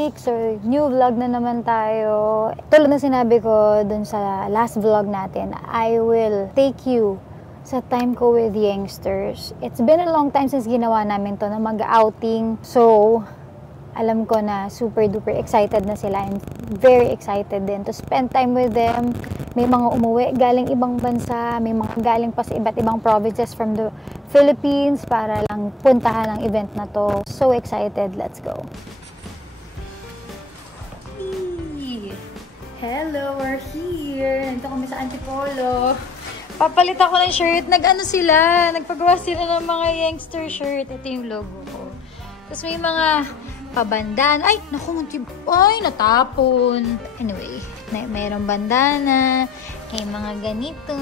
week. So, new vlog na naman tayo. Tulad na sinabi ko dun sa last vlog natin, I will take you sa time ko with youngsters. It's been a long time since ginawa namin to na mag-outing. So, alam ko na super duper excited na sila. I'm very excited din to spend time with them. May mga umuwi galing ibang bansa, may mga galing pa sa iba't ibang provinces from the Philippines para lang puntahan ang event na to. So excited, let's go. Hello, we're here. Nandito kami sa Antipolo. Papalit ako ng shirt. Nag-ano sila, nagpagawa sila ng mga youngster shirt. Ito yung logo ko. Tapos may mga pabandan. Ay, naku, ay, natapon. Anyway, mayroong bandana. May mga ganito.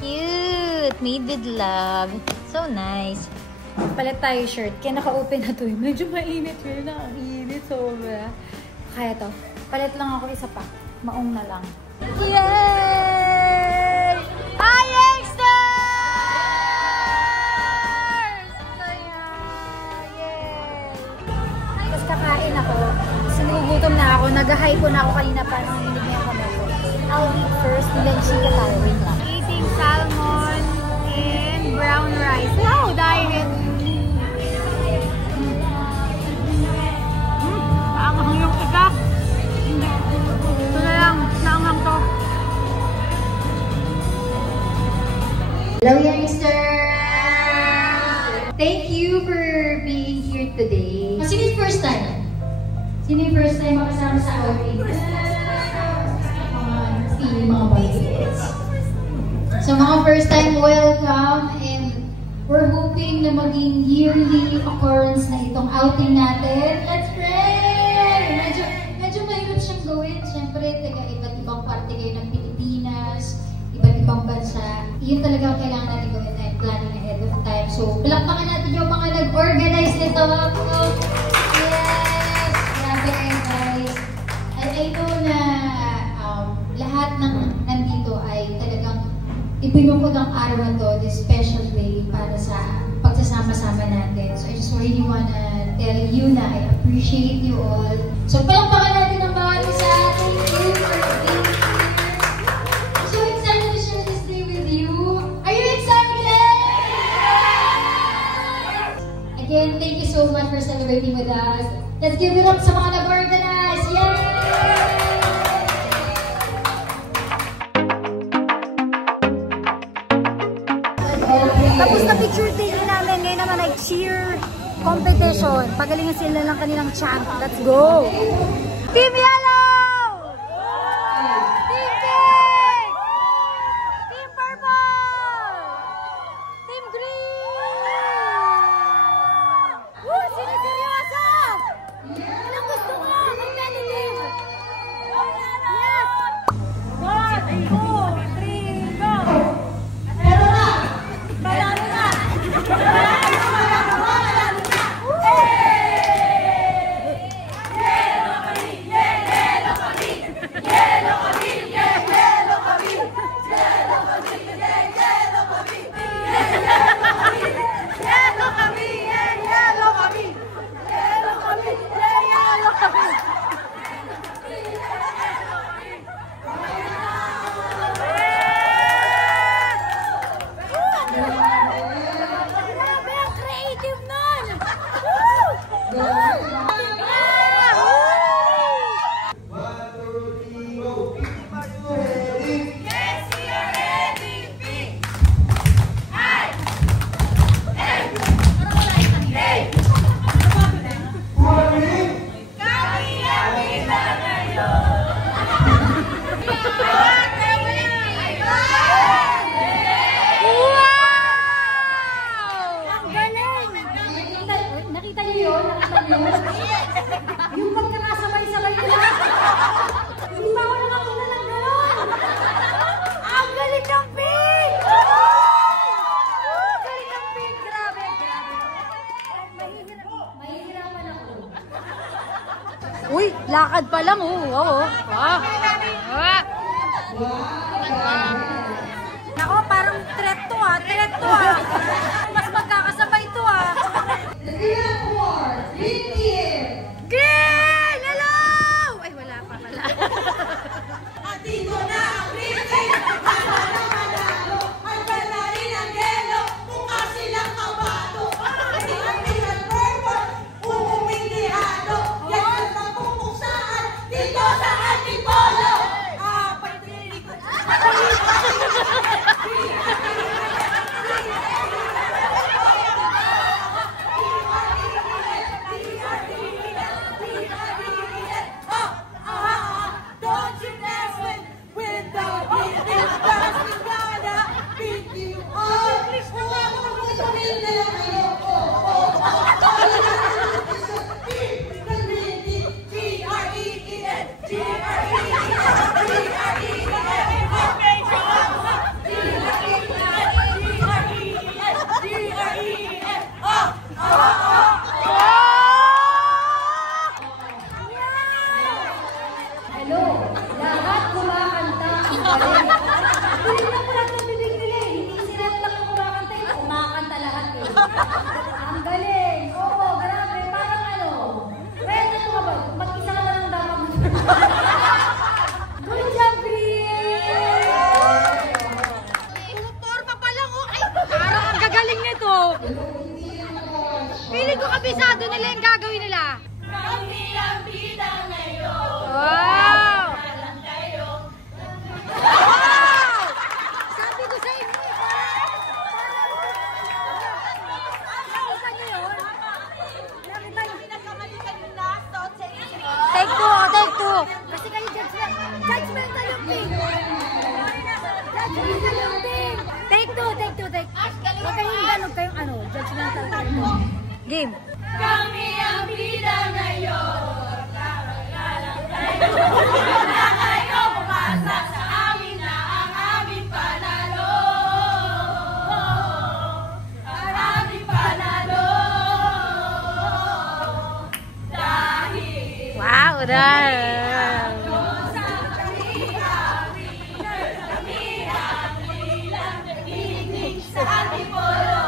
Cute. Made with love. So nice. Palit tayo shirt. Kaya naka-open na to. Medyo mainit yun. Nakainit. Sobra. Kaya to. Palit lang ako isa pa. Maong na lang. Yay! Hi, youngsters! Kakain ako. Sinugutom na ako. Nag-hypo na ako kanina pa nung narinig niya kami. I'll eat first and then she can wait lang. Eating salmon and brown rice. Wow, diet! Naanghang yung iga. Ito na lang. Naanghang to. Hello, youngsters! Thank you for being here today. Sino yung first time? Sino yung first time makasama sa outing? Mga boys. So mga first time, welcome, and we're hoping na maging yearly occurrence na itong outing natin. Let's pray! Medyo mahirap siyang gawin. Siyempre, iba't ibang parte kayo ng Pilipinas, iba't ibang bansa. Yun talaga kailangan natin gawin na planning ahead of time. So, palakpakan natin yung mga nag-organize nito. Yes! Grabe kayo, guys. I know na lahat ng nandito ay talagang ibinukod ang araw na to, this special day para sa pagsasama-sama natin. So, I just really wanna tell you na I appreciate you all. So, palakpakan natin ang bawat isa. Thank you for being here. I'm so excited to share this day with you. Are you excited? Again, thank you so much for celebrating with us. Let's give it up sa mga nag-organize. Yay! Tapos na picture taking namin. Ngayon naman ay cheer competition. Pagalingan sila ng kanilang chant. Let's go! Team Yellow! Team Pink! Team Purple! Team Green! Woo! Siniseryoso! Ilang gusto mo? Competitive! Yes! 1, 2, 3, go! Yung pagkakasabay-sabay nila. Hindi pa ako nakakita ng gano'n. Ang galing ng Pink! Galing ng Pink! Grabe, grabe. Mahihirapan ako. Uy, lakad pa lang, oh. Oo. Nako, parang threat to, ah. Threat to, ah. Mas magkakasabay to, ah. Green! Hello! kabisado nila yung gagawin nila. Kami ang bida ngayon. Wow! Wow! Sabi ko sa inyo. Nakita niyo yun? Nakita niyo pinagkamalikan yung last thought sa inyo. Take two, take two. Kasi kayo judgmental yung pink. Judgmental yung pink. Take two, take two, take. Huwag kayong ganog kayong ano, judgmental kayo. Game. Kami ang bida ngayon. Na kayo pumasa sa amin na ang aming panalo. Ang aming panalo. Dahil wow, dahil sa Antipolo.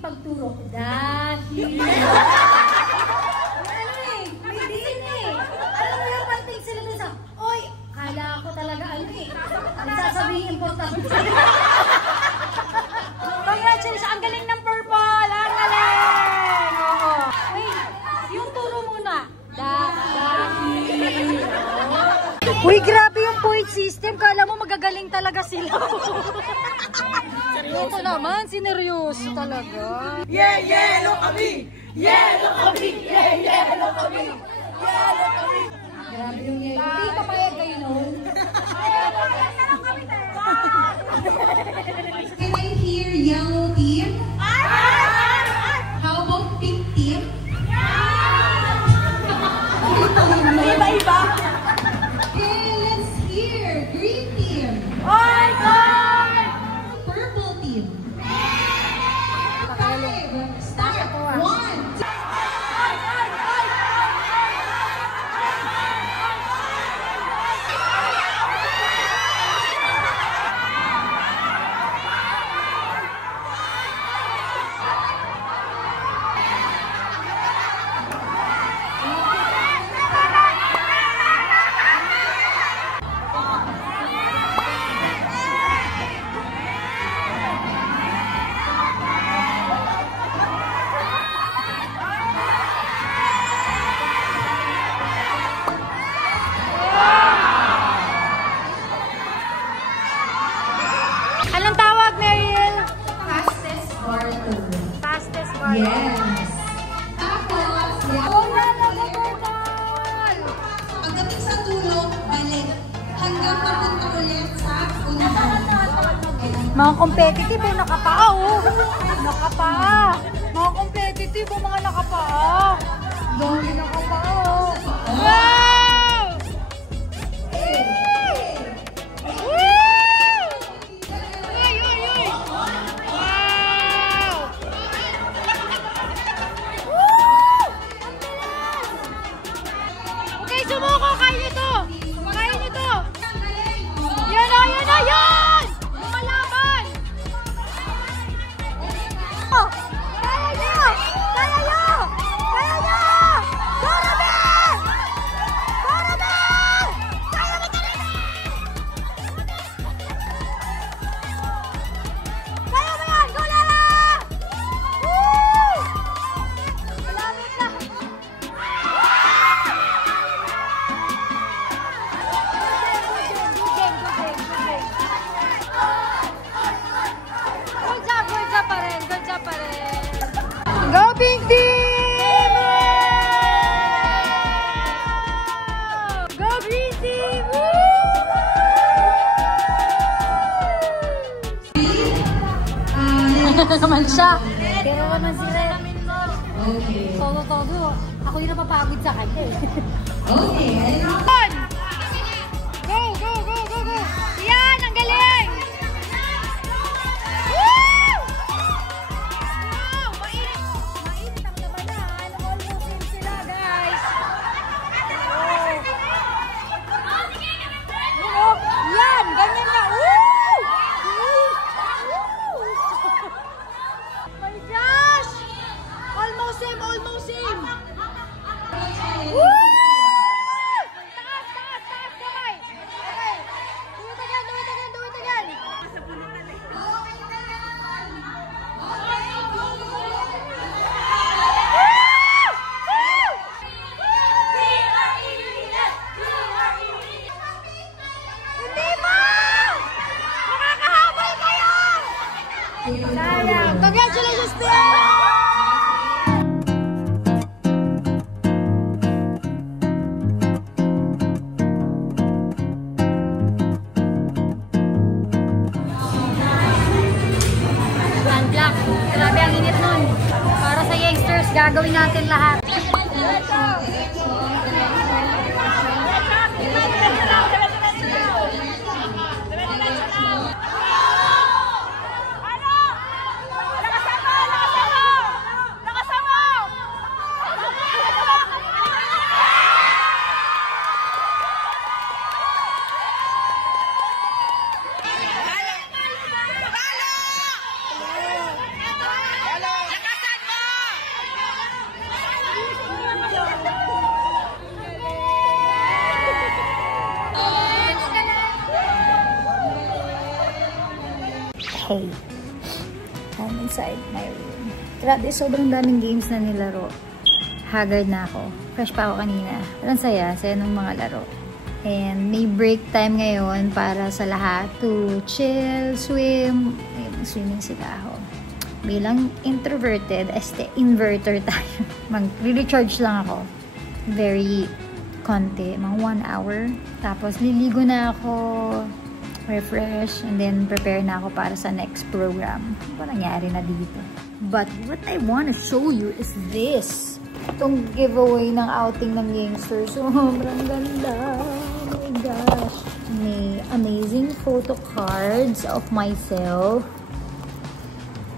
Pagturo dahil ano eh, may din eh. Alam mo yung parting sila dun sa oy, kala ko talaga ano eh, nagsasabihin importante. Congratulations, ang galing ng purple, ang galing. Oo. Wait, yung turo muna dahil uy, grabe yung point system, kala mo magagaling talaga sila. Seryoso naman, sineryoso talaga. Yeah, yellow kami! Yellow kami! Yeah, yellow kami! Yellow kami! Grabe yung yellow. Hindi papayag kayo noon. Can I hear yellow team? How about pink team? Iba-iba! Okay, let's hear green team. Oy! Purple team. 5, start. 1, 2. Anong tawag, Mariel? Fastest water. Fastest water. Yes. Tapos, Oh, nalagay. pagdating sa dulo, balik. Hanggang mapunta ulit sa unahan. Mga competitive, oh, nakapaa, oh. Nakapaa. Mga competitive, oh, mga nakapaa. Dami nakapaa, oh. Wow! Sumuko, kain nito! Kain nito! Yan o, yan o, yan! Lumalaban! Oh! Kaya nyo! Kaya nyo! Kaya nyo! Gorame! Gorame! Kaya mo talaga! Kaya mo yan! Go Lara! Woo! Malapit na! Go Pink Team! Go Green Team! Naman siya. Pero naman si Red. Okay. Todo. Ako yung napapagod sa kanya eh. Okay. Go! Yan! Ang galing! Woo! Wow! Mainit ang labanan. Almost in sila, guys. Oh. Yan! Ganyan na! Woo! My gosh! Almost same! Woo! Taas! Kamay! Gagawin natin lahat. Hey, I'm inside my room. Grabe, sobrang daming games na nilaro. Haggard na ako. Fresh pa ako kanina. Pero saya ng mga laro. And may break time ngayon para sa lahat to chill, swim. Ayun, swimming sila ako. Bilang introverted, inverter tayo. Mag-recharge lang ako. Very konti, mga 1 hour. Tapos liligo na ako. Refresh, and then prepare na ako para sa next program. Ano ba nangyari na dito? But what I want to show you is this. Itong giveaway ng outing ng Gangster. Sobrang ganda. Oh my gosh. May amazing photo cards of myself.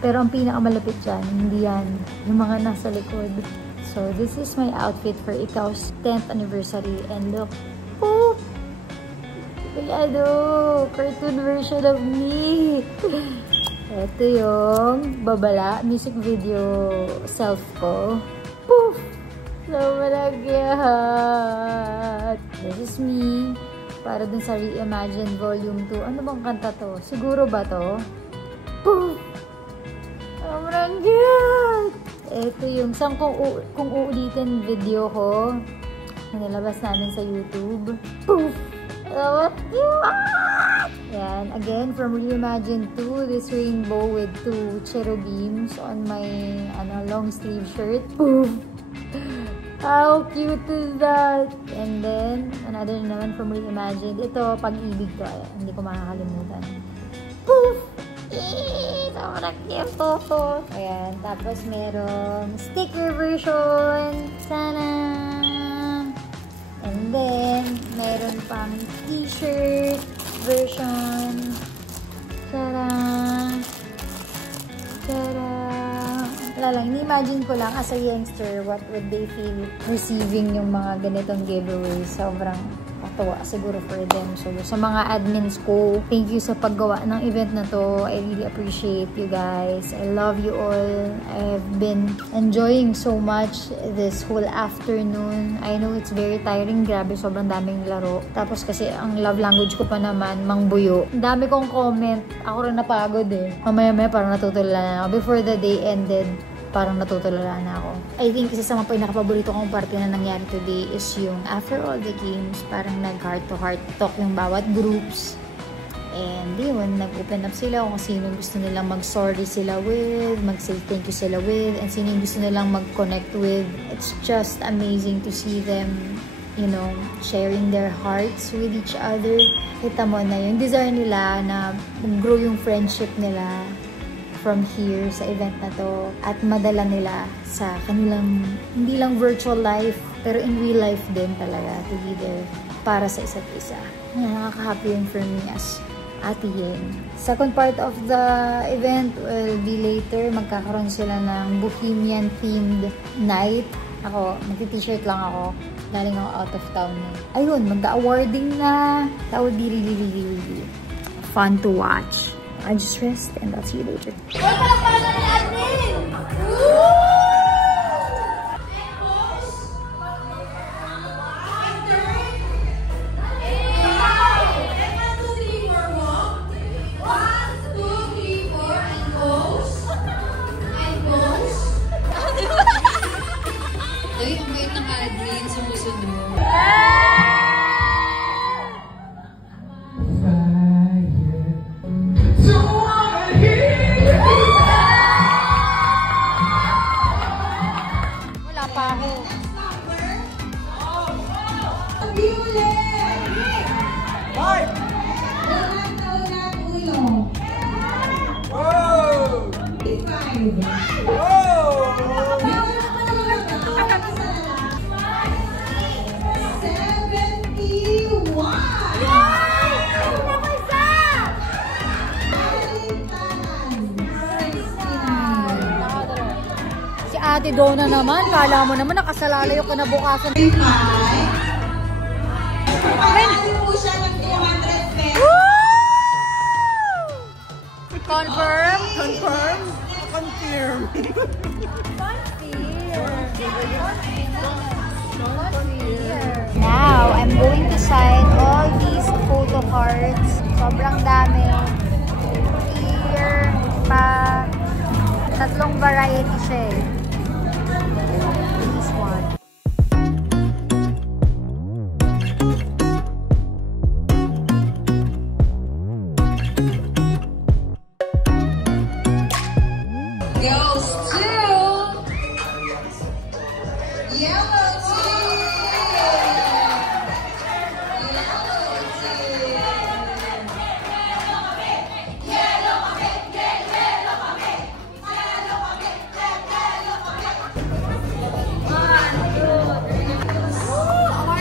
Pero ang pinakamalapit dyan, hindi yan. Yung mga nasa likod. So, this is my outfit for Ikaw's 10th anniversary. And look. Oh! Cartoon version of me. Ito yung babala, music video self ko. Poof! Sobrang cute. This is me. Para dun sa Reimagine Volume 2. Ano bang kanta to? Siguro ba to? Poof! Sobrang cute. Ito yung kung uulitin video ko. Nilabas namin sa YouTube. Poof! Yan, again, from Reimagine 2, this rainbow with 2 cherubims on my long sleeve shirt. Boom! How cute is that? And then, another naman from Reimagine. Ito, pag-ibig to. Ayan, hindi ko makakalimutan. Poof! Sobrang cute. Ayan, tapos merong sticker version. Sana! And then, meron pang t-shirt version. Tara! Tara! Wala lang, ini-imagine ko lang as a youngster, what would they feel receiving yung mga ganitong giveaways. Sobrang katuwa siguro for them. So, sa mga admins ko, thank you sa paggawa ng event na to. I really appreciate you guys. I love you all. I've been enjoying so much this whole afternoon. I know it's very tiring. Grabe, sobrang daming laro. Tapos kasi ang love language ko pa naman, mangbuyo. Ang dami kong comment. Ako rin napagod eh. Mamaya-maya parang natutulala na ako. Before the day ended, parang natutulala na ako. I think isa sa mga pinakapaborito kong parte na nangyari today is yung after all the games, parang nag-heart-to-heart talk yung bawat groups. And yun, nag-open up sila kung sino gusto nilang mag-sorry sila with, mag-say thank you sila with, and sino gusto nilang mag-connect with. It's just amazing to see them, you know, sharing their hearts with each other. Kita mo na yung desire nila na mag-grow yung friendship nila from here sa event na to at madala nila sa kanilang hindi lang virtual life pero in real life din talaga to be there para sa isa't isa. Nakaka-happy yun for me as Ate Yen. Second part of the event will be later. Magkakaroon sila ng Bohemian themed night. Ako, magti-t-shirt lang ako. Galing ako out of town. Ayun, magka-awarding na. That would be really, really, really fun to watch. I just rest and I'll see you later. Don't wanna hear Ate Donna naman, kala mo naman nakasalalay yung kinabukasan. Pagkakasin po siya ng 200 pesos. Confirm? Confirm? Confirm. Now, I'm going to sign all these photo cards. Sobrang dami. Here, pa, tatlong variety siya eh. This one. Goes to yellow team.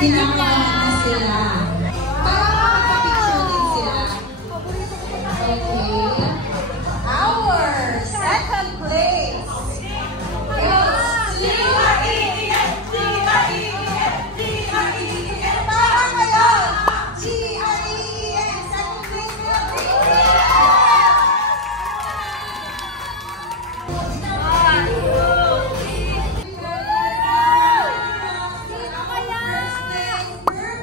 Kinakain na sila. Para makapicture din sila. Okay. Our second place goes to para kayo! GREEN! Second place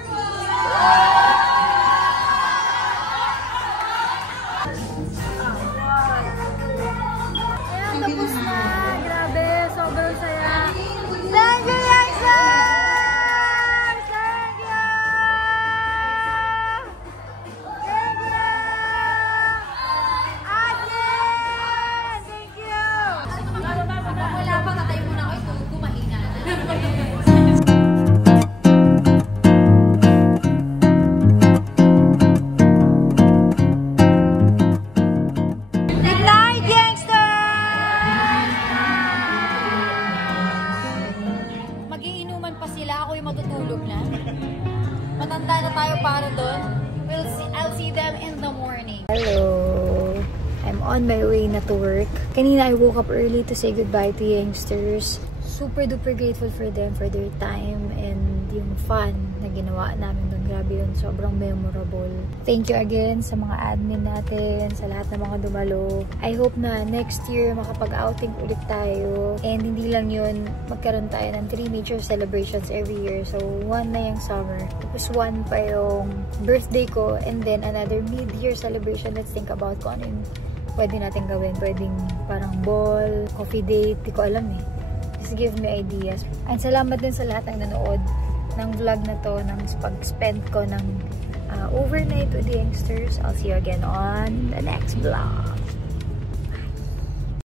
Tapos na! Grabe! Sobrang saya! Thank you, Youngsters! Thank you! Thank you! Again! Thank you! Wala pa, tatay muna ko ito. Kumahina na. Magiinuman pa sila, ako yung matutulog na. Matanda na tayo para doon. I'll see them in the morning. Hello! I'm on my way na to work. Kanina I woke up early to say goodbye to Youngsters. Super duper grateful for them, for their time and yung fun na ginawa namin doon. Grabe yun, sobrang memorable. Thank you again sa mga admin natin, sa lahat ng mga dumalo. I hope na next year makapag-outing ulit tayo. And hindi lang yun, magkaroon tayo ng 3 major celebrations every year. So, 1 na yung summer. Tapos 1 pa yung birthday ko. And then another mid-year celebration. Let's think about kung ano yung pwede natin gawin. Pwedeng parang ball, coffee date. Di ko alam eh. Just give me ideas. And salamat din sa lahat ng nanood ng vlog na to, ng pag-spend ko ng overnight with the Youngsters. I'll see you again on the next vlog.